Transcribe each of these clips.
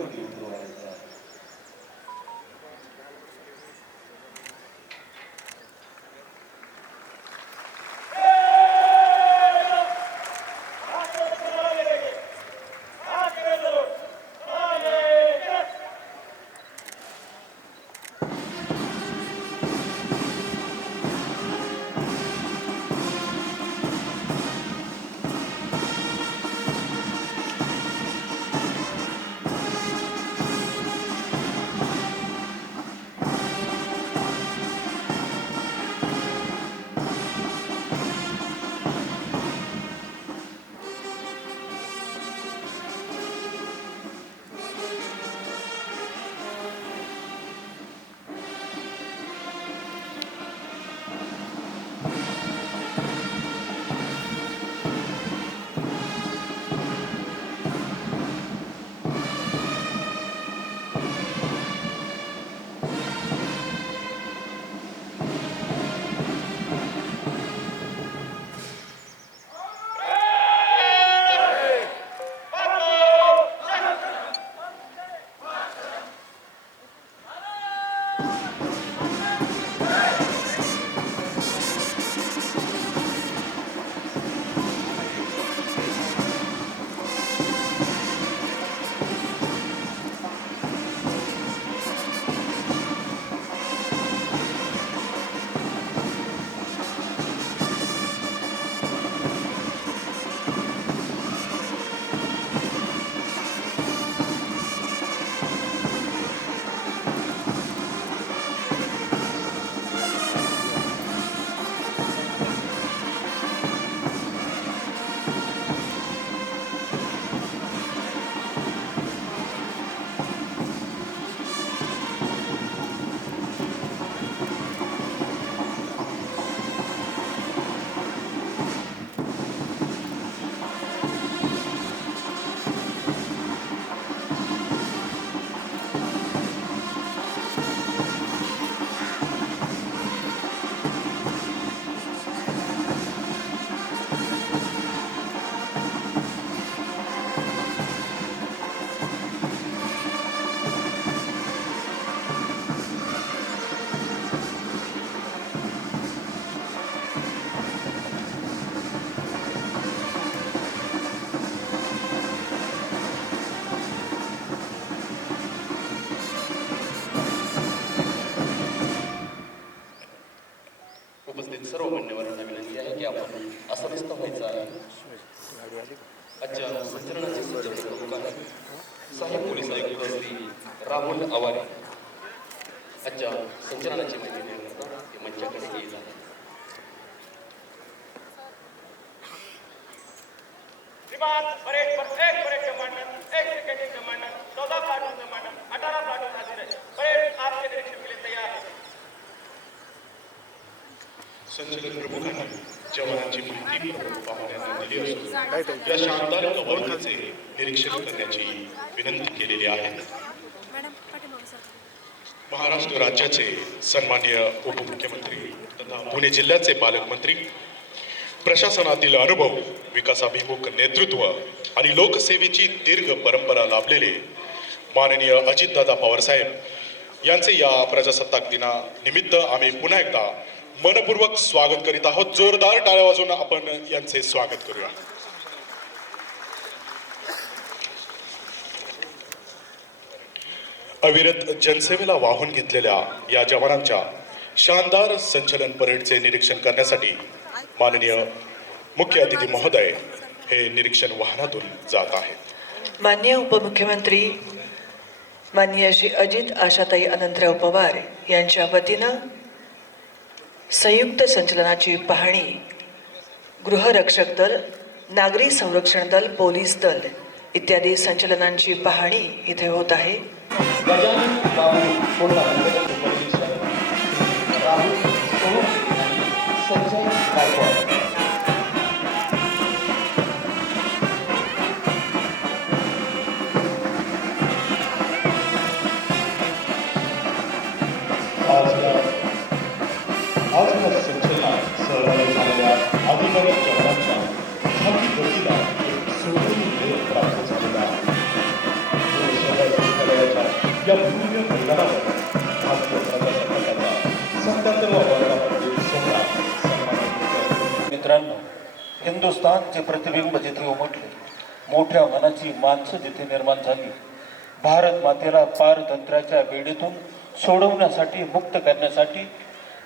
कोटी उतरवायचा आहे. उपस्थित सर्व मान्यवरांना विनंती आहे की आपण अस्वस्थ व्हायचं आहे. आजच्या संचलनाचे सूचक प्रमुख आहेत सहाय्यक पोलीस आयुक्त श्री राहुल आवारे. आजच्या संचलनाची माहिती देण्याकरता ते मंचाकडे येत आहे. परेड पर एक परेड कमांडर, एक secondary commander, 14 platoon commander, 18 platoon हाजिर है. परेड आपके निरीक्षण के लिए तैयार है. संचलन प्रमुखांनी जवानांची माहिती पाहुण्यांना दिली असून या शानदार कवायतीचे निरीक्षण करण्याची विनंती केलेली आहे. महाराष्ट्र राज्याचे सन्माननीय उपमुख्यमंत्री तथा पुणे जिल्ह्याचे पालकमंत्री, प्रशासनातील अनुभव, विकासाभिमुख नेतृत्व आणि लोकसेवेची दीर्घ परंपरा लाभलेले माननीय अजितदादा पवारसाहेब यांचे या प्रजासत्ताक दिनानिमित्त आम्ही पुन्हा एकदा मनपूर्वक स्वागत करीत आहोत. जोरदार टाळ्या वाजवून आपण यांचे स्वागत करूया. अविरत जनसेवेला वाहून घेतलेल्या या जवानांच्या शानदार संचलन परेडचे निरीक्षण करण्यासाठी माननीय मुख्य अतिथी महोदय हे निरीक्षण वाहनातून जात आहेत. माननीय उपमुख्यमंत्री माननीय श्री अजित आशाताई अनंतराव पवार यांच्या वतीनं संयुक्त संचलनाची पाहणी गृहरक्षक दल, नागरी संरक्षण दल, पोलीस दल इत्यादी संचलनांची पाहणी इथे होत आहे. गजानन बाबू कोल्हा, राहुल संजय गायकवाड. आज या संचलनात सहभागी झालेल्या अधिकारी जवानांच्या खाकी गतीला एक सोडून प्राप्त झालेला आहे. या भव्य मैदानावर भारतीय प्रजासत्ताकाचा 77वा वर्धापन सोहळा सन्मानित मित्रांनो, हिंदुस्थानचे प्रतिबिंब जिथे उमटले, मोठ्या मनाची माणसं जिथे निर्माण झाली, भारत मातेला पारतंत्र्याच्या बेडीतून सोडवण्यासाठी, मुक्त करण्यासाठी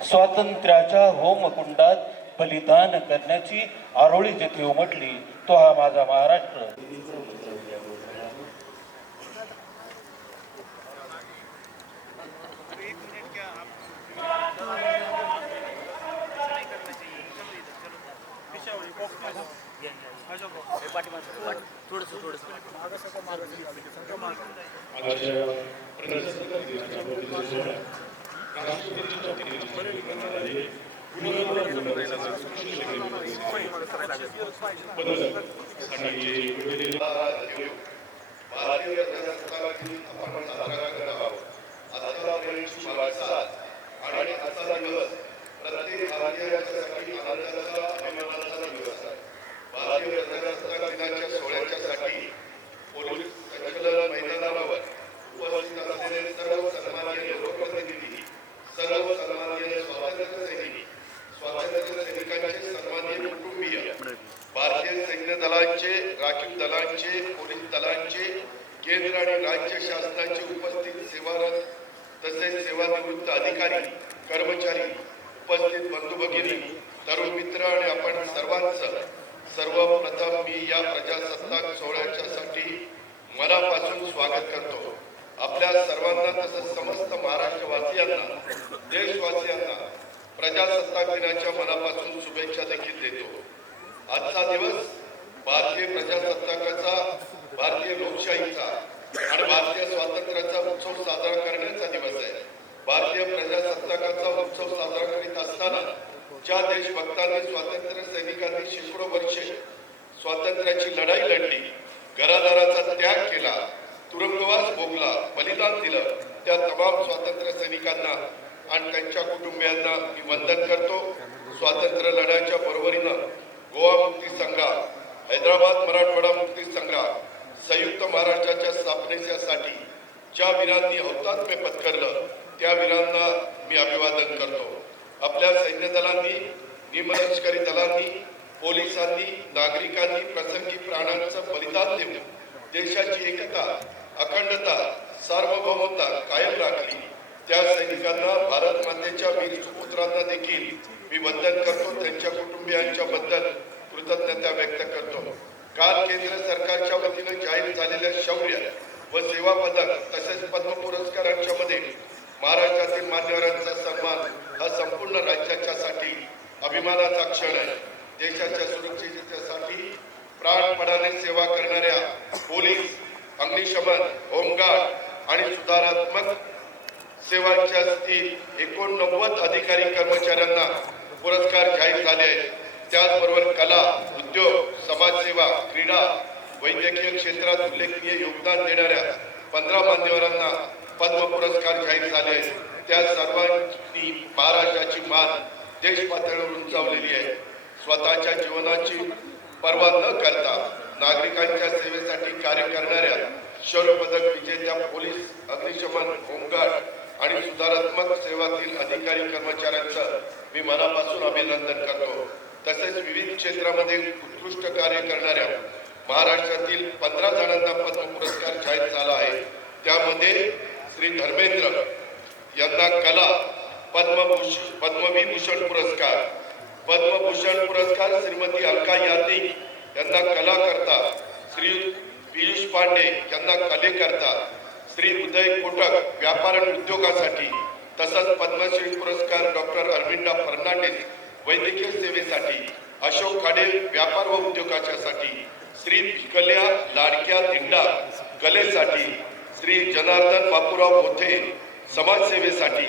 स्वातंत्र्याच्या होमकुंडात बलिदान करण्याची आरोळी जिथे उमटली, तो हा माझा महाराष्ट्र. भारतीय प्रजासत्ताकाची आपण साजरा करत आहोत. आतापर्यंतची वाटचाल आणि आजचा दिवस प्रत्येक भारतीयासाठी आनंदाचा, अभिमानाचा दिवस आहे. भारतीय प्रजासत्ताक दिनाच्या सोहळ्याच्यासाठी पोलीस संचलन मैदानावर उपस्थित असलेले सर्व सन्माननीय लोकप्रतिनिधी, सर्व सन्माननीय स्वातंत्र्य सैनिकांचे सन्माननीय कुटुंबीय, भारतीय सैन्य दलांचे, राखीव दलांचे, पोलीस दलांचे, केंद्र आणि राज्य शासनाचे उपस्थित सेवारत तसेच सेवानिवृत्त अधिकारी, कर्मचारी, उपस्थित बंधू भगिनी, तरुण मित्र आणि आपण सर्वांचं सर्वप्रथम मी या प्रजासत्ताक सोहळ्याच्यासाठी मनापासून स्वागत करतो. आपल्या सर्वांना तसंच समस्त महाराष्ट्रवासियांना, देशवासियांना प्रजासत्ताक दिनाच्या मनापासून शुभेच्छा देखील देतो. आजचा दिवस भारतीय प्रजासत्ताकाचा, भारतीय लोकशाहीचा आणि भारतीय स्वातंत्र्याचा उत्सव साजरा करण्याचा दिवस आहे. भारतीय प्रजासत्ताकाचा उत्सव साजरा करीत असताना ज्या देशभक्तांनी, स्वातंत्र्य सैनिकांनी शेकडो वर्षे स्वातंत्र्याची लढाई लढली, घरादाराचा त्याग केला, तुरुंगवास भोगला, बलिदान दिलं, त्या तमाम स्वातंत्र्य सैनिकांना आणि त्यांच्या कुटुंबियांना मी वंदन करतो. स्वातंत्र्य लढ्याच्या बरोबरीनं गोवा मुक्ती संग्राम, हैदराबाद मराठवाडा मुक्ती संग्राम, संयुक्त महाराष्ट्राच्या स्थापनेसाठी ज्या वीरांनी हौतात्म्य पत्करलं, त्या वीरांना मी अभिवादन करतो. आपल्या सैन्य दलांनी, निमलष्करी दलांनी, पोलिसांनी, नागरिकांनी प्रसंगी प्राणांचं बलिदान देऊन देशाची एकता, अखंडता, सार्वभौमता कायम राखली. त्या सैनिकांना, भारत मातेच्या वीर सुपुत्रांना देखील मी वंदन करतो. त्यांच्या कुटुंबियांच्या बद्दल कृतज्ञता व्यक्त करतो. काल केंद्र सरकारच्या वतीनं जाहीर झालेल्या शौर्य व सेवा पदक तसेच पद्म पुरस्कारांच्या मध्ये महाराष्ट्रातील मान्यवरांचा सन्मान हा संपूर्ण राज्याच्यासाठी अभिमानाचा क्षण आहे. देशाच्या सुरक्षिततेसाठी प्राणपणाने सेवा करणाऱ्या पोलीस, अग्निशमन, होमगार्ड आणि सुधारात्मक सेवांच्या 89 अधिकारी कर्मचाऱ्यांना पुरस्कार जाहीर झाले आहेत. त्याचबरोबर कला, उद्योग, समाजसेवा, क्रीडा, वैद्यकीय क्षेत्रात उल्लेखनीय योगदान देणाऱ्या 15 मान्यवरांना पद्म पुरस्कार जाहीर झाले आहेत. त्या सर्वांनी महाराष्ट्राची मान देश पातळीवर उंचावलेली आहे. स्वतःच्या जीवनाची पर्वा न करता नागरिकांच्या सेवेसाठी कार्य करणाऱ्या शौर्य पदक विजेत्या पोलीस, अग्निशमन, होमगार्ड आणि सुधारात्मक सेवातील अधिकारी कर्मचाऱ्यांचं मी मनापासून अभिनंदन करतो. तसेच विविध क्षेत्रामध्ये उत्कृष्ट कार्य करणाऱ्या महाराष्ट्रातील 15 जणांना पद्म पुरस्कार जाहीर झाला आहे. त्यामध्ये श्री धर्मेंद्र यांना कला, पद्मविभूषण पुरस्कार, पद्मभूषण पुरस्कार श्रीमती अलका याज्ञिक यांना कलाकर्ता, श्री पियुष पांडे यांना कलेकर्ता, श्री उदय कोटक व्यापार आणि उद्योगासाठी, तसंच पद्मश्री पुरस्कार डॉक्टर अरविंदा फर्नांडिस वैद्यकीय सेवेसाठी, अशोक खाडे व्यापार व उद्योगाच्यासाठी, श्री भिकल्या लाडक्या दिंडा कलेसाठी, श्री जनार्दन बापूराव मोथे समाजसेवेसाठी,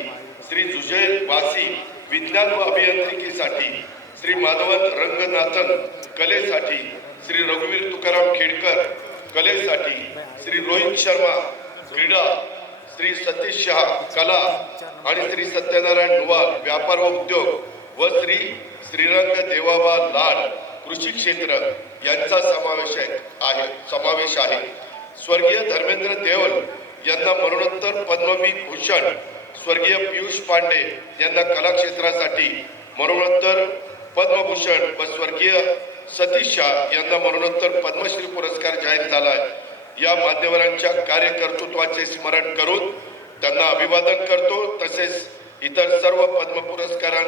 श्री जुजैल वासी विज्ञान व अभियांत्रिकीसाठी, श्री माधवन रंगनाथन कलेसाठी, श्री रघुवीर तुकाराम खेडकर कलेसाठी, श्री रोहित शर्मा क्रीडा, श्री सतीश शहा कला आणि श्री सत्यनारायण नुवाल व्यापार व उद्योग व श्री श्रीरंग देवाबा लाड कृषी क्षेत्र यांचा समावेश आहे. स्वर्गीय धर्मेंद्र देवल यांना मरणोत्तर पद्मविभूषण, स्वर्गीय पियुष पांडे यांना कला क्षेत्रासाठी मरणोत्तर पद्मभूषण व स्वर्गीय सतीश शाह यांना मरणोत्तर पद्मश्री पुरस्कार जाहीर झालाय. या मान्यवरांच्या कार्यकर्तृत्वाचे स्मरण करून त्यांना अभिवादन करतो. तसेच इतर सर्व पद्म पुरस्कारां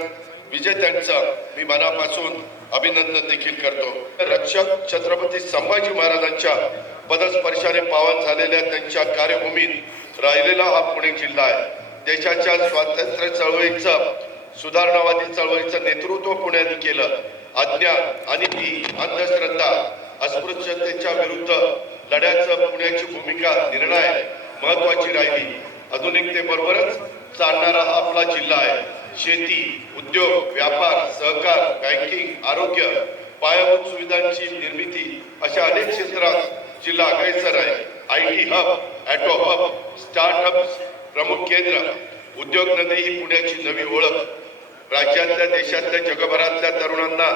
विजेत्यांचं मी मनापासून अभिनंदन देखील करतो. रक्षक छत्रपती संभाजी महाराजांच्या पदस्पर्शाने पावन झालेल्या त्यांच्या कार्यभूमीत राहिलेला हा पुणे जिल्हा आहे. देशाच्या स्वातंत्र्य चळवळीचं, सुधारणावादी चळवळीचं नेतृत्व पुण्याने केलं. अज्ञान आणि ती अंधश्रद्धा, अस्पृश्यतेच्या विरुद्ध लढ्याचं पुण्याची भूमिका निर्णायक महत्वाची राहिली. आधुनिकतेबरोबरच चालणारा हा आपला जिल्हा आहे. शेती, उद्योग, व्यापार, सहकार, बँकिंग, आरोग्य, पायाभूत सुविधांची निर्मिती अशा अनेक क्षेत्रात जिल्हा अग्रेसर आहे. IT hub, auto hub, startup प्रमुख केंद्र, उद्योग नगरी ही पुण्याची नवी ओळख राज्यातल्या, देशातल्या, जगभरातल्या तरुणांना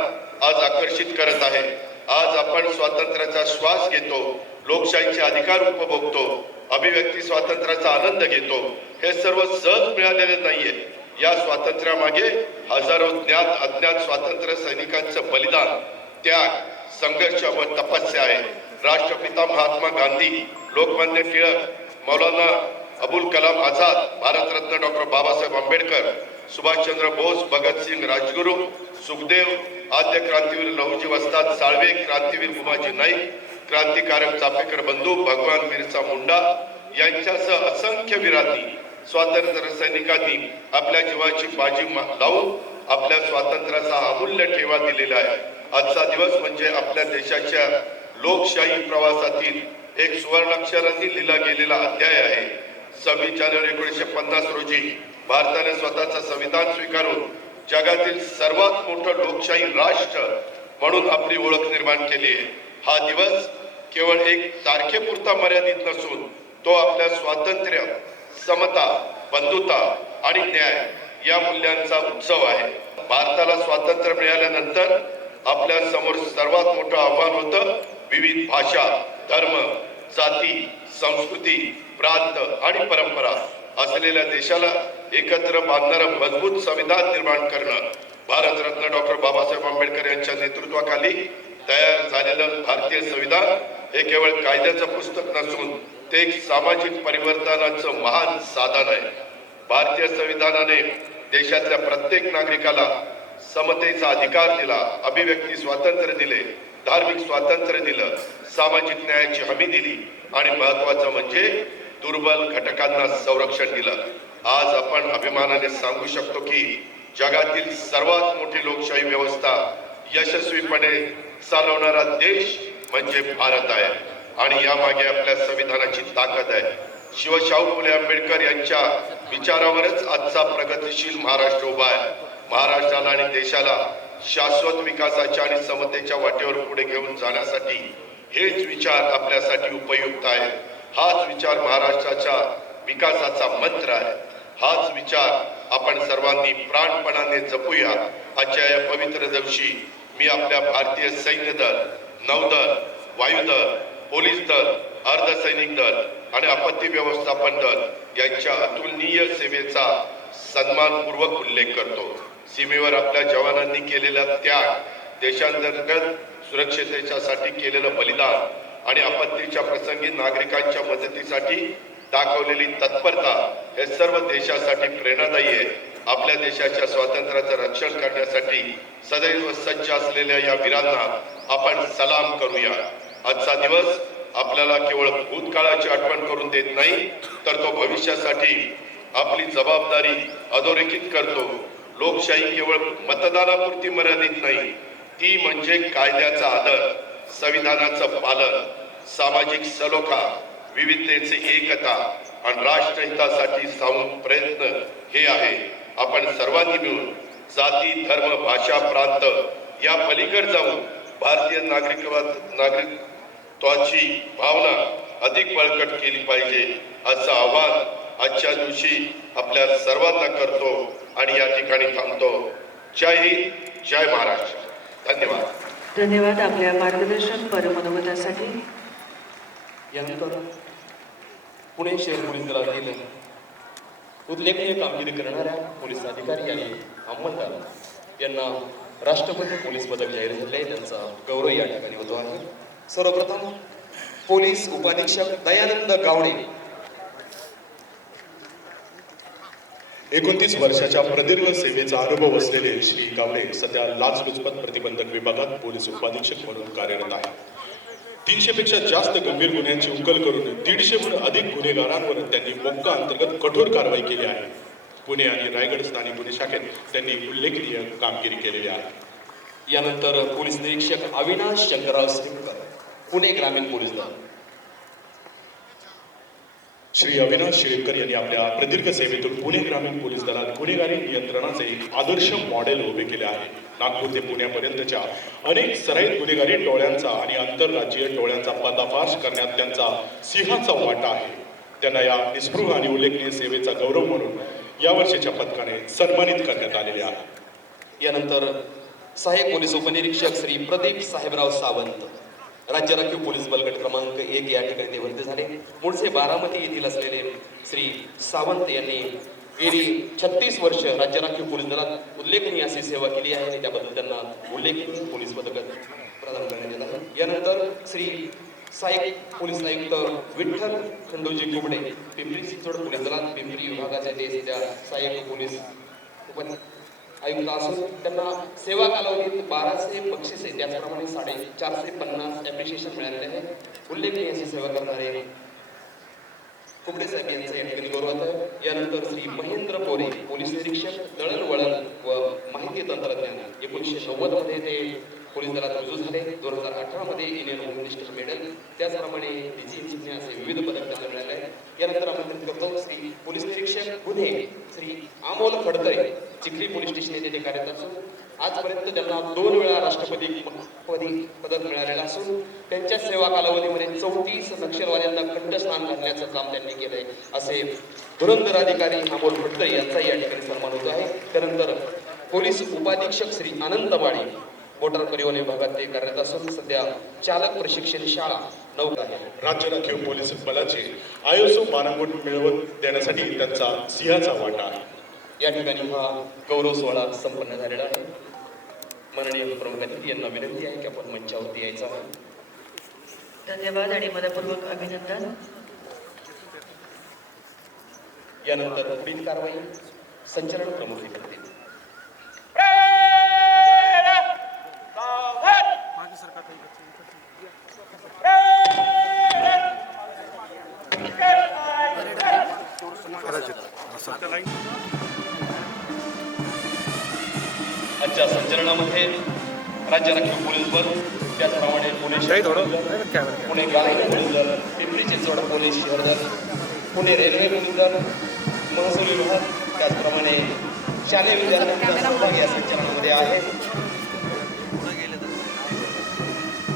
आज आकर्षित करत आहे. आज आपण स्वातंत्र्याचा श्वास घेतो, लोकशाहीचे अधिकार उपभोगतो, अभिव्यक्ती स्वातंत्र्याचा आनंद घेतो. हे सर्व सहज मिळालेले नाहीये. या स्वातंत्र्यामागे हजारो ज्ञात अज्ञात स्वातंत्र्य सैनिकांचं बलिदान, त्याग, संघर्ष व तपस्या आहे. राष्ट्रपिता महात्मा गांधी, लोकमान्य टिळक, मौलाना अबुल कलाम आझाद, भारतरत्न डॉक्टर बाबासाहेब आंबेडकर, सुभाषचंद्र बोस, भगतसिंग, राजगुरू, सुखदेव, आद्य क्रांतीवीर लहुजी वस्ताद साळवे, क्रांतीवीर भूमाजी नाईक, क्रांतिकारक चाफेकर बंधू, भगवान बिरसा मुंडा यांच्यासह असंख्य वीरांनी, स्वातंत्र्य सैनिकांनी आपल्या जीवाची बाजी लावून आपल्या स्वातंत्र्याचा अमूल्य ठेवा दिलेला आहे. आजचा दिवस म्हणजे आपल्या देशाच्या लोकशाही प्रवासातील एक सुवर्णाक्षरांनी लिहिला गेलेला अध्याय आहे. 26 जानेवारी 1950 रोजी भारताने स्वतःचं संविधान स्वीकारून जगातील सर्वात मोठं लोकशाही राष्ट्र म्हणून आपली ओळख निर्माण केली आहे. हा दिवस केवळ एक तारखेपुरता मर्यादित नसून तो आपल्या स्वातंत्र्य, समता, बंधुता आणि न्याय या मूल्यांचा उत्सव आहे. भारताला स्वातंत्र्य मिळाल्यानंतर आपल्या समोर सर्वात मोठं आव्हान होतं विविध भाषा, धर्म, जाती, संस्कृती, प्रांत आणि परंपरा असलेल्या देशाला एकत्र बांधणारं मजबूत संविधान निर्माण करणं. भारतरत्न डॉक्टर बाबासाहेब आंबेडकर यांच्या नेतृत्वाखाली तयार झालेलं भारतीय संविधान हे केवळ कायद्याचं पुस्तक नसून ते एक सामाजिक परिवर्तनाचं महान साधन आहे. भारतीय संविधानाने देशातल्या प्रत्येक नागरिकाला समतेचा अधिकार दिला, अभिव्यक्ती स्वातंत्र्य दिले, धार्मिक स्वातंत्र्य दिलं, सामाजिक न्यायाची हमी दिली आणि महत्वाचं म्हणजे दुर्बल घटकांना संरक्षण दिलं. आज आपण अभिमानाने सांगू शकतो की जगातील सर्वात मोठी लोकशाही व्यवस्था यशस्वीपणे चालवणारा देश म्हणजे भारत आहे आणि यामागे आपल्या संविधानाची ताकद आहे. शिवशाहू फुले आंबेडकर यांच्या विचारावरच आजचा प्रगतिशील महाराष्ट्र उभा आहे. महाराष्ट्राला आणि देशाला शाश्वत विकासाच्या आणि समतेच्या वाटेवर पुढे घेऊन जाण्यासाठी हेच विचार आपल्यासाठी उपयुक्त आहेत. हाच विचार महाराष्ट्राच्या विकासाचा मंत्र आहे. हाच विचार आपण सर्वांनी प्राणपणाने जपूया. आजच्या या पवित्र दिवशी मी आपल्या भारतीय सैन्य दल, नौदल, वायुदल, पोलीस दल, अर्धसैनिक दल आणि आपत्ती व्यवस्थापन दल यांच्या अतुलनीय सेवेचा सन्मानपूर्वक उल्लेख करतो. सीमेवर आपल्या जवानांनी केलेला त्याग, देशांतर्गत सुरक्षिततेसाठी केलेलं बलिदान आणि आपत्तीच्या प्रसंगी नागरिकांच्या मदतीसाठी दाखवलेली तत्परता हे सर्व देशासाठी प्रेरणादायी आहे. आपल्या देशाच्या स्वातंत्र्याचं रक्षण करण्यासाठी सदैव सज्ज असलेल्या या वीरांना आपण सलाम करूया. आजचा दिवस आपल्याला केवळ भूतकाळाची आठवण करून देत नाही, तर तो भविष्यासाठी आपली जबाबदारी अधोरेखित करतो. लोकशाही केवळ मतदानापुरती मर्यादित नाही, ती म्हणजे कायद्याचा आदर, संविधानाचं पालन, सामाजिक सलोखा, विविधतेचे एकता आणि राष्ट्रहितासाठी सामूहिक प्रयत्न हे आहे. आपण सर्वांनी मिळून जाती, धर्म, भाषा, प्रांत या पलीकडे जाऊन भारतीय नागरिकत्वाची भावना अधिक बळकट केली पाहिजे असं आवाहन आजच्या दिवशी आपल्या सर्वांना करतो आणि या ठिकाणी थांबतो. जय हिंद, जय महाराष्ट्र. धन्यवाद. धन्यवाद आपल्या मार्गदर्शन परमनोगतासाठी. यानंतर पुणे शहर पोलीस दलातील उल्लेखनीय कामगिरी करणाऱ्या पोलीस अधिकारी आणि अंमलदार यांना राष्ट्रपती पोलीस पदक जाहीर झाले, त्यांचा गौरव या ठिकाणी होतो आहे. सर्वप्रथम पोलीस उपाधीक्षक दयानंद गावडे. 29 वर्षाच्या प्रदीर्घ सेवेचा अनुभव असलेले श्री गावडे सध्या लाचलुचपत प्रतिबंधक विभागात पोलीस उपाधीक्षक म्हणून कार्यरत आहे. 300 पेक्षा जास्त गंभीर गुन्ह्यांची उकल करून 150हून अधिक गुन्हेगारांवर त्यांनी मोक्का अंतर्गत कठोर कारवाई केली आहे. पुणे आणि रायगड स्थानिक गुन्हे शाखेत त्यांनी उल्लेखनीय कामगिरी केलेली आहे. यानंतर पोलीस निरीक्षक अविनाश शंकरराव सिंगकर, पुणे ग्रामीण पोलीस दल. श्री अविनाश शिरेकर यांनी आपल्या प्रदीर्घ सेवेतून पुणे ग्रामीण पोलीस दलात गुन्हेगारी नियंत्रणाचे एक आदर्श मॉडेल उभे केले आहे. नागपूर ते पुण्यापर्यंतच्या अनेक सराईत गुन्हेगारी टोळ्यांचा आणि आंतरराज्यीय टोळ्यांचा पर्दाफाश करण्यात त्यांचा सिंहाचा वाटा आहे. त्यांना या निस्पृह आणि उल्लेखनीय सेवेचा गौरव म्हणून यावर्षीच्या पदकाने सन्मानित करण्यात आलेले आहे. यानंतर सहाय्यक पोलीस उपनिरीक्षक श्री प्रदीप साहेबराव सावंत, राज्य राखीव पोलीस बल गट क्रमांक 1 या ठिकाणी ते भरती झाले. मूळचे बारामती येथील असलेले श्री सावंत यांनी गेली 36 वर्ष राज्य राखीव पोलीस दलात उल्लेखनीय अशी सेवा केली आहे आणि त्याबद्दल त्यांना उल्लेखनीय पोलीस पदक प्रदान करण्यात येत आहे. यानंतर श्री सहाय्यक पोलीस आयुक्त विठ्ठल खंडोजी कुबडे, पिंपरी चिंचवड पोलीस दलात पिंपरी विभागाचे ते सध्या सहाय्यक पोलीस आयुक्त असून त्यांना सेवा कालावधीत 1200 बक्षिसे त्याचप्रमाणे 450 ॲप्रिशिएशन मिळालेले आहे. उल्लेखनीय अशी सेवा करणारे कुबडे साहेब यांचा या ठिकाणी गौरव आहे. यानंतर श्री महेंद्र पोरे, पोलीस निरीक्षक दळणवळण व माहिती तंत्रज्ञान, 1990 मध्ये ते पोलीस दलात रुजू झाले. 2018 मध्ये इंडियन होम मिनिस्टर मेडल, त्याचप्रमाणे डीजी इंजिनियर असे विविध पदक त्यांना मिळाले आहे. यानंतर आमंत्रित करतो श्री पोलीस निरीक्षक गुन्हे श्री अमोल खडतरे, चिखली पोलीस स्टेशन येथे ते कार्यरत असून आजपर्यंत त्यांना 2 वेळा राष्ट्रपती पदक मिळालेलं असून त्यांच्या सेवा कालावधीमध्ये 34 नक्षलवाद्यांना खंडस्थान घालण्याचं काम त्यांनी केलंय असे धुरंधर अधिकारी अमोल खडतरे यांचा या ठिकाणी सन्मान होतो आहे. त्यानंतर पोलीस उपाधीक्षक श्री आनंद माळी, मोटार परिवहन विभागात ते कार्यरत असून सध्या चालक प्रशिक्षण शाळा 9 आहे. राज्य राखीव पोलीस बलाचे आयोजक मानवट मिळवून देण्यासाठी त्यांचा सिंहाचा वाटा आहे. या ठिकाणी हा गौरव सोहळा संपन्न झालेला आहे. माननीय प्रमुख अतिथी यांना विनंती आहे की आपण मंचावरती यायचं आहे. धन्यवाद आणि मनपूर्वक अभिनंदन. यानंतर पुढील कारवाई संचलन प्रमुख करतील. आजच्या संचलनामध्ये राज्य राखीव पोलीस बल, त्याचप्रमाणे पुणे शहर पुणे ग्रामीण पोलीस दल, पिंपरी चिंचवड पोलीस शहर दल, पुणे रेल्वे पोलीस दल, महसूल विभाग, त्याचप्रमाणे शालेय विद्यार्थ्यांचा सहभाग या संचलनामध्ये आहे.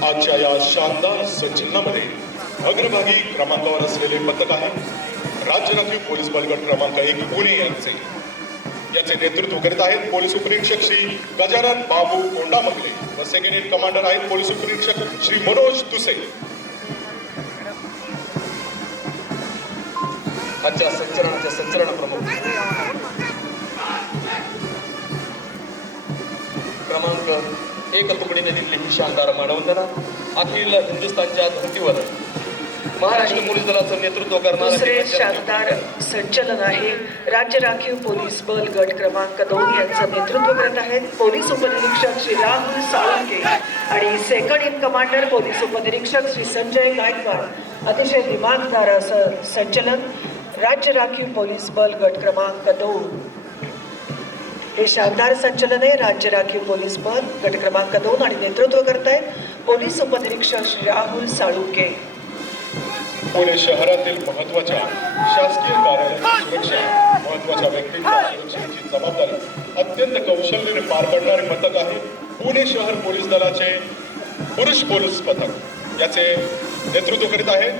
आजच्या या शानदार संचलनामध्ये अग्रभागी क्रमांकावर असलेले पथक आहे राज्य राखीव पोलीस बल गट क्रमांक 1 पुणे याचे नेतृत्व करीत आहेत पोलीस उपनिरीक्षक श्री गजानन बाबू कोंडामंगले व सेकंड इन कमांडर आहेत पोलीस उपनिरीक्षक श्री मनोज तुसे. आजच्या संचलनाचे संचलन प्रमुख क्रमांक 1 तुकडीने दिलेली ही शानदार मानवंदना अखिल हिंदुस्थानच्या धर्तीवर महाराष्ट्र पोलीस दलाचं नेतृत्व करणार दुसरे शानदार संचलन आहे. राज्य राखीव पोलीस बल गट क्रमांक 2 यांचं नेतृत्व करत आहेत पोलीस उपनिरीक्षक श्री राहुल साळुंके आणि सेकंड इन कमांडर पोलीस उपनिरीक्षक श्री संजय गायकवाड. अतिशय दिमागदार असं संचलन राज्य राखीव पोलीस बल गट क्रमांक 2. हे शानदार संचलन आहे. राज्य राखीव पोलीस बल गट क्रमांक 2 आणि नेतृत्व करत आहेत पोलीस उपनिरीक्षक श्री राहुल साळुंके. पुणे शहरातील महत्त्वाच्या शासकीय कार्यालयाची सुरक्षा, महत्त्वाच्या व्यक्तींच्या सुरक्षेची जबाबदारी अत्यंत कौशल्याने पार पाडणारे पथक आहे पुणे शहर पोलीस दलाचे पुरुष पोलीस पथक. याचे नेतृत्व करीत आहेत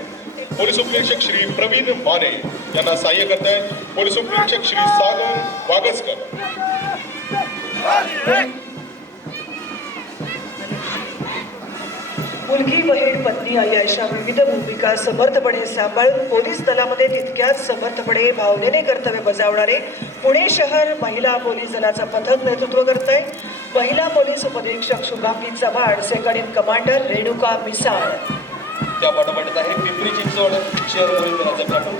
पोलीस उपनिरीक्षक श्री प्रवीण माने, यांना सहाय्य करत आहेत पोलीस उपनिरीक्षक श्री सागर वागसकर. मुलगी बहीण पत्नी आई अशा विविध भूमिका समर्थपणे सांभाळून पोलीस दलामध्ये तितक्याच समर्थपणे भावनेने कर्तव्य बजावणारे पुणे शहर महिला पोलीस दलाचं पथक नेतृत्व करत आहे. महिला पोलीस उपनिरीक्षक Shubhangi Chavan, second in commander Renuka Misal. त्या पाठोपाठ आहे पिंपरी चिंचवड शहर पोलीस दलाचा प्लाटून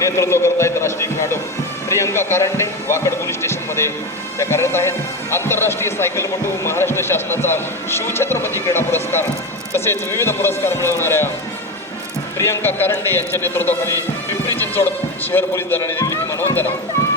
नेतृत्व करत आहेत राष्ट्रीय खेळाडू प्रियंका कारंडे. वाकड पोलीस स्टेशनमध्ये त्या कार्यरत आहेत. आंतरराष्ट्रीय सायकलपटू, महाराष्ट्र शासनाचा शिवछत्रपती क्रीडा पुरस्कार तसेच विविध पुरस्कार मिळवणाऱ्या प्रियंका कारंडे यांच्या नेतृत्वाखाली पिंपरी चिंचवड शहर पोलीस दलाने दिली ही मानवंदना.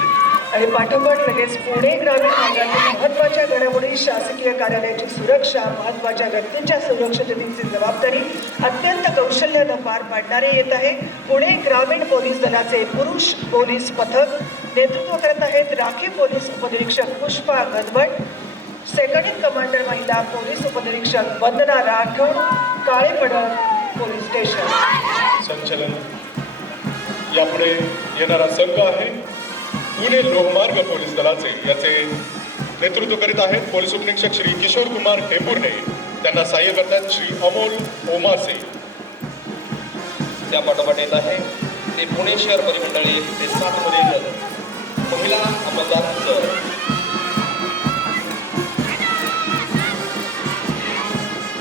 आणि पाठोपाठ लगेच पुणे ग्रामीण भागातील महत्त्वाच्या घडामोडी, शासकीय कार्यालयाची सुरक्षा, महत्त्वाच्या व्यक्तींच्या सुरक्षिततेची जबाबदारी अत्यंत कौशल्यानं पार पाडणारे येत आहे. पुणे ग्रामीण पोलीस दलाचे पुरुष पोलीस पथक नेतृत्व करत आहेत राखीव पोलीस उपनिरीक्षक पुष्पा गदवट, सेकंड इन कमांडर महिला पोलीस उपनिरीक्षक वंदना राठोड, काळेपडळ पोलीस स्टेशन. संचलन यापुढे येणारा संघ आहे पुणे लोहमार्ग पोलीस दलाचे. याचे नेतृत्व करीत आहेत पोलीस उपनिरीक्षक श्री किशोर कुमार टेंभुर्णे. त्यांना सहाय्य करतात श्री अमोल ओमासे. त्या पाठोपाठ येत आहे ते पुणे शहर परिमंडळी ते 7 मधील महिला अंमलदारांचं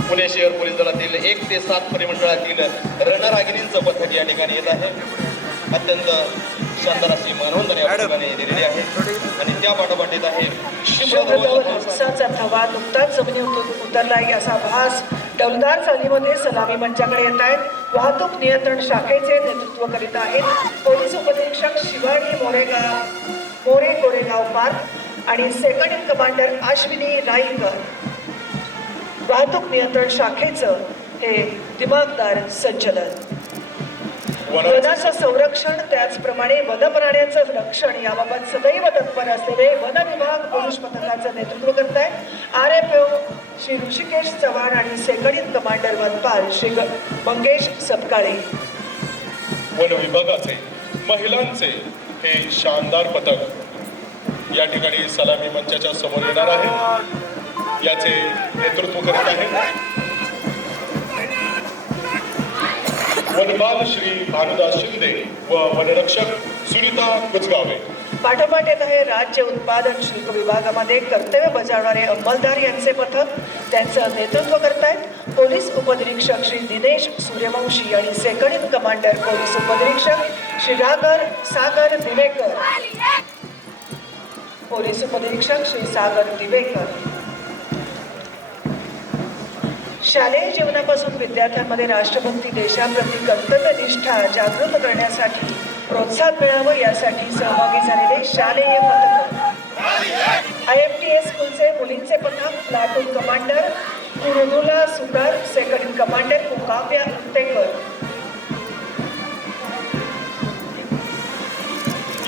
पुणे शहर पोलीस दलातील 1 ते 7 परिमंडळातील रणरागिणींचं पथक या ठिकाणी येत आहे. अत्यंत शानदार अशी मानवंदना या ठिकाणी दिलेली आहे. आणि त्या पाठोपाठ येत आहे हिंसाचा थवा नुकताच जमिनीतून उतरलाय असा भास डौलदार चालीमध्ये सलामी मंचाकडे येत आहेत. वाहतूक नियंत्रण शाखेचे नेतृत्व करीत आहेत पोलीस उपनिरीक्षक शिवानी मोरे गोरेगाव पार्क आणि सेकंड इन कमांडर अश्विनी राईकर. वाहतूक नियंत्रण शाखेचं हे दिमागदार संचलन. वनाचं संरक्षण त्याचप्रमाणे वनप्राण्यांचं रक्षण याबाबत सदैव तत्पर असलेले वन विभाग पोलीस पथकाचं नेतृत्व करत आहेत RFO श्री ऋषिकेश चव्हाण आणि सेकंड इन कमांडर वनपाल श्री मंगेश सपकाळे. वन विभागाचे महिलांचे हे शानदार पथक या ठिकाणी सलामी मंचाच्या समोर येणार आहे. याचे नेतृत्व करत आहेत वनपाल श्री भानुदास शिंदे व वनरक्षक सुनीता कुचगावे. पाठोपाठ येत आहे राज्य उत्पादन शुल्क विभागामध्ये कर्तव्य बजावणारे अंमलदार यांचे पथक. त्यांचं नेतृत्व करतायत पोलीस उपनिरीक्षक श्री दिनेश सूर्यवंशी आणि सेकंड इन कमांडर पोलीस उपनिरीक्षक श्री सागर दिवेकर. पोलीस उपनिरीक्षक श्री सागर दिवेकर. शालेय जीवनापासून विद्यार्थ्यांमध्ये राष्ट्रभक्ती, देशाप्रती कर्तव्यनिष्ठा जागृत करण्यासाठी प्रोत्साहन मिळावं यासाठी सहभागी झालेले शालेय पथक IFTS स्कूलचे मुलींचे पथक platoon commander Mridula Sutar, second in commander Kavya Uttekar.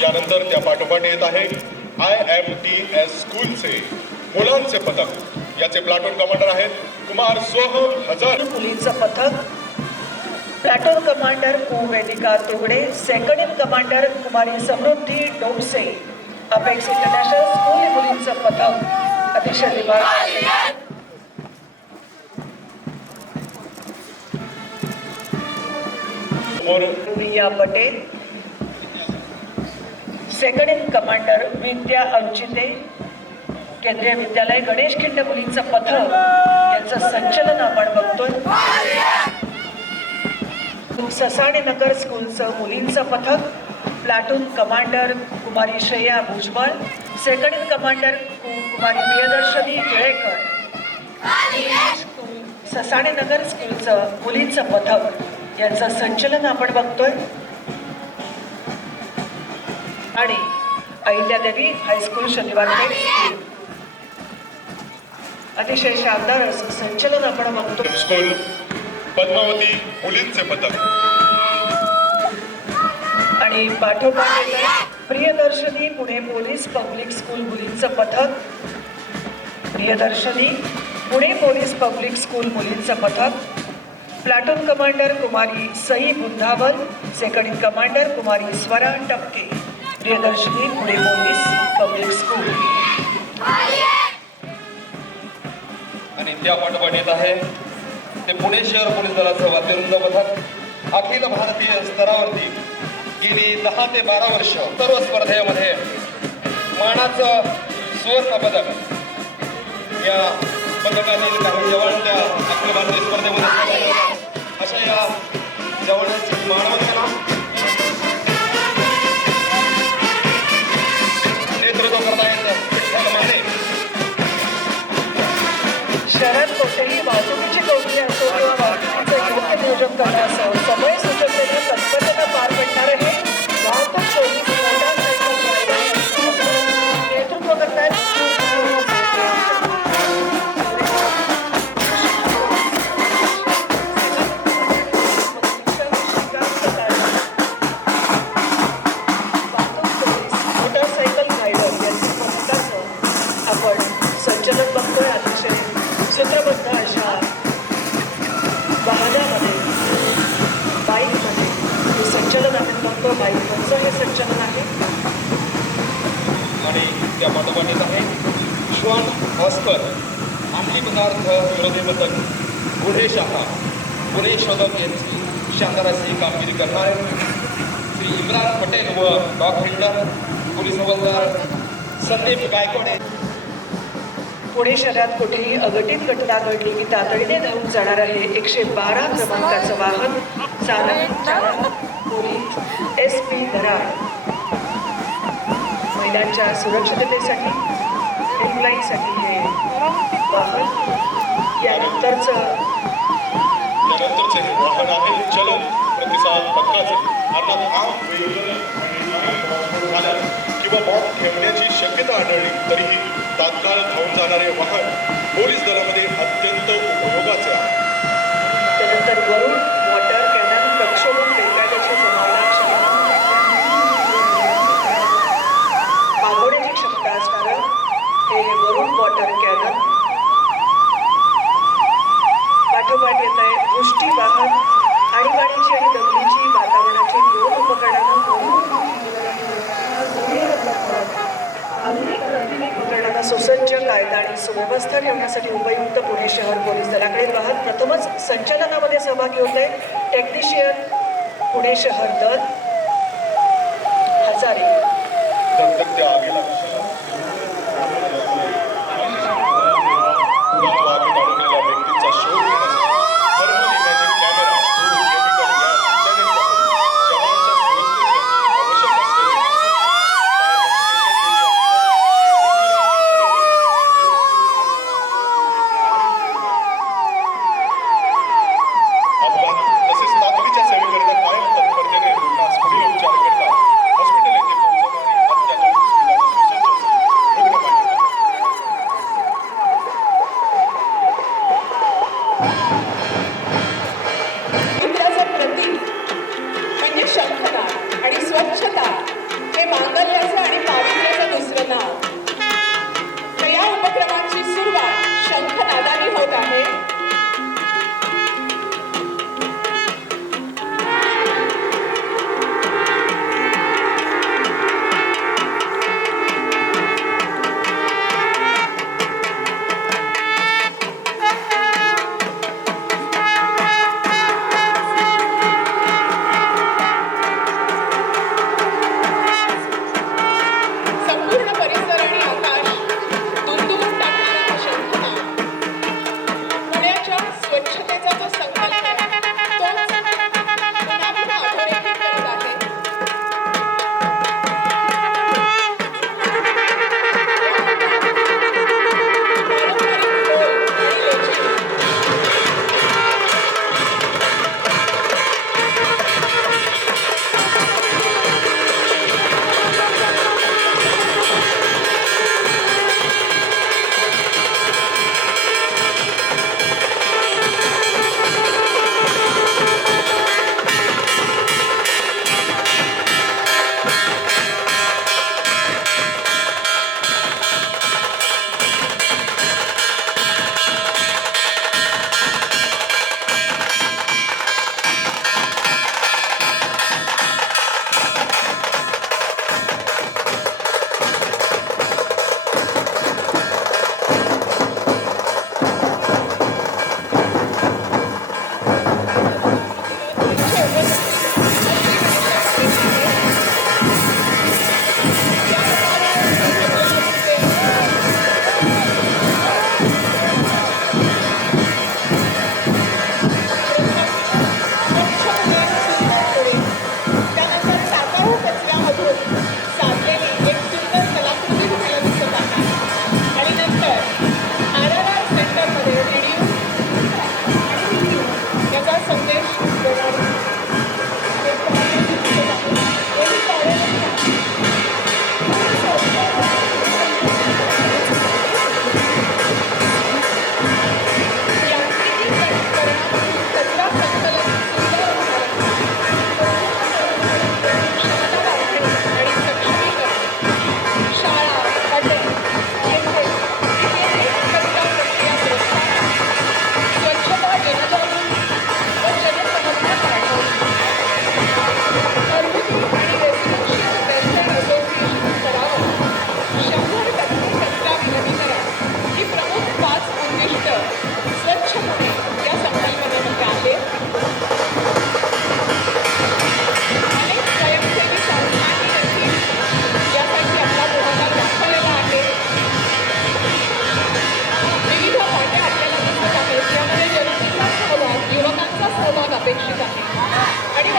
यानंतर त्या पाठोपाठ येत आहे IFTS स्कूलचे मुलांचे पथक. याचे प्लाटून कमांडर आहेत कुमार सोहम हजार. मुलींचं पथक platoon commander Vedika Togade, second in commander Kumari Samruddhi Domse. Apex International School मुलींचं पथक अतिशय दिमाग. Riya Patel, second in commander Vidya Archite. Kendriya Vidyalaya Ganesh Khind मुलींचं पथक यांचं संचलन आपण बघतोय. ससाणे नगर स्कूलचं मुलींचं पथक platoon commander Kumari Shreya Bhujbal, second in commander Kumari Priyadarshini Kelekar. Sasane Nagar स्कूलचं मुलींचं पथक यांचं संचलन आपण बघतोय. आणि अहिल्यादेवी हायस्कूल शनिवारपेठ स्कूल. अतिशय शानदार असं संचलन आपण बघतो. स्कूल पद्मावती मुलींचे पथक. आणि पाठोपाठ Priyadarshini Pune Police Public School मुलींचं पथक. Priyadarshini Pune Police Public School मुलींचं पथक. Platoon commander Kumari Sai Bundhawal, second in commander Kumari Swara Tapke. Priyadarshini Pune Police Public School. आणि त्या पाठोपाठ येत आहे ते पुणे शहर पोलीस दलाचं वाद्यवृंद पथक. अखिल भारतीय स्तरावरती गेली 10 ते 12 वर्ष सर्व स्पर्धेमध्ये मानाचं सुवर्ण पदक या पथकातील काही जवानांच्या अखिल भारतीय स्पर्धेमध्ये अशा या जवानांची मानवंदना नेतृत्व करतायत विठ्ठल माने. शहरात कोणतेही वाहतुकीची कोंडी असो किंवा वाहतुकीचं योग्य नियोजन करणं असो, समय सूचकतेने तत्परतेनं पार पडणारे हे वाहतूक पोलीस मोटारसायकल ड्रायव्हर नेतृत्व करतायत. मोटारसायकल रायडर यांच्या पथकाचं आपण संचलन बघतोय. अतिशय सूत्रबद्ध अशा वाहनामध्ये बाईकमध्ये हे संचलन आपण बघतो. बाईकवरचं हे संचलन आहे. आणि त्या पाठोपाठ येत आहे श्वान ऑस्कर अंमली पदार्थ विरोधी पथक गुन्हे शाखा गुन्हे शोधक यांची शानदार अशी कामगिरी करणार श्री इम्रान पटेल व डॉग फिल्डर पोलीस हवालदार संदीप गायकवाड. पुणे शहरात कुठेही अघटित घटना घडली की तातडीने धावून जाणार आहे 112 क्रमांकाचं वाहन. चालक पोलीस SP दराड महिलांच्या सुरक्षिततेसाठी हेल्पलाईनसाठी हे वाहन. यानंतरचं त्यानंतरचे हे वाहन आहे चलन प्रतिसाद पथकाचे. अर्थात आम झाल्यास किंवा बॉम्ब ठेवण्याची शक्यता आढळली तरीही तात्काळ धावून जाणारे वाहन पोलीस दलामध्ये अत्यंत उपयोगाचे आहे. त्यानंतर वरुण वॉटर कॅनन प्रक्षोभक बेकायदेशीर जनावरांना मागवण्याची क्षमता असणारं हे वरुण वॉटर कॅनन. पाठोपाठ येत आहे दृष्टी वाहन. आणीबाणीची आणि दंगलीची वातावरणाची 2 उपकरणांना सुसज्ज कायदा आणि सुव्यवस्था ठेवण्यासाठी उपयुक्त पुणे शहर पोलीस दलाकडे वाहन प्रथमच संचलनामध्ये सहभागी होते. टेक्निशियन पुणे शहर दल हजारे. त्या आगीला आगीत अडकलेल्या व्यक्तीचा शोध घेण्यासाठी thermal imaging camera, chemical gas इत्यादींपासून जवानांच्या सुरक्षेसाठी आवश्यक असलेले अपघात तसेच तातडीच्या सेवेकरिता कायम तत्परतेने रुग्णास पुढील उपचार करता हॉस्पिटल येथे पोहोचवणारी अत्याधुनिक सुविधांची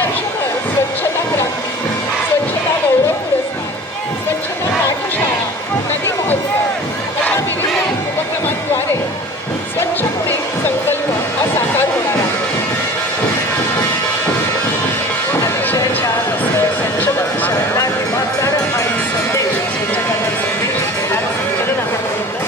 वर्षभर स्वच्छता क्रांती, स्वच्छता गौरव पुरस्कार, स्वच्छता पाठशाळा, नदी महोत्सव अशा विविध उपक्रमांद्वारे स्वच्छ पुणे संकल्प हा साकार होणार आहे. अतिशय छान असं संचलन शाळेला जबाबदार आणि संदेश स्वच्छता संदेश आज संचलन आपण बघितलं.